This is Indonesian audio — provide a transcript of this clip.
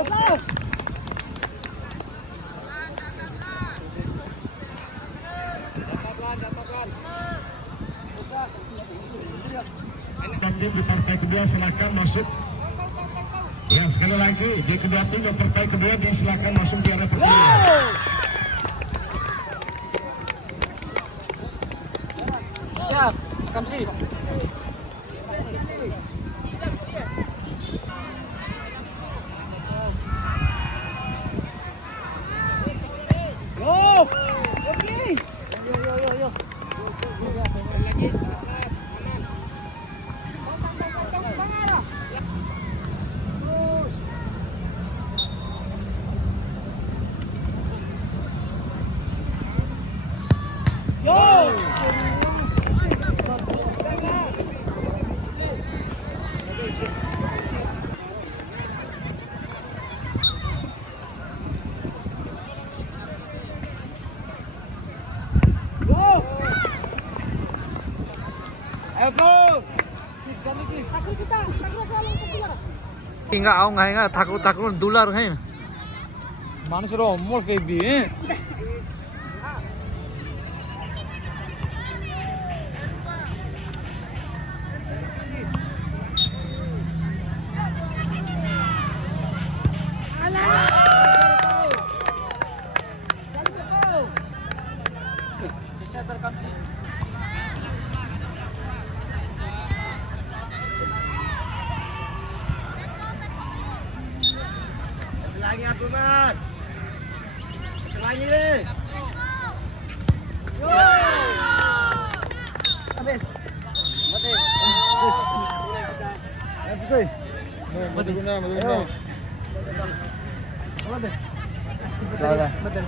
Tim di partai kedua silakan masuk. Ya sekali lagi di kedua tim di partai kedua disilakan masuk di area pertandingan. Siap, Kamsi. Yo, oke. Yo. Lagi. Enggak au nggak takut dolar kan. Manusro more baby. Lagi aturan. Lagi deh. Yo. Habis. Mati. Mati guna. Mati. Betul. Betul.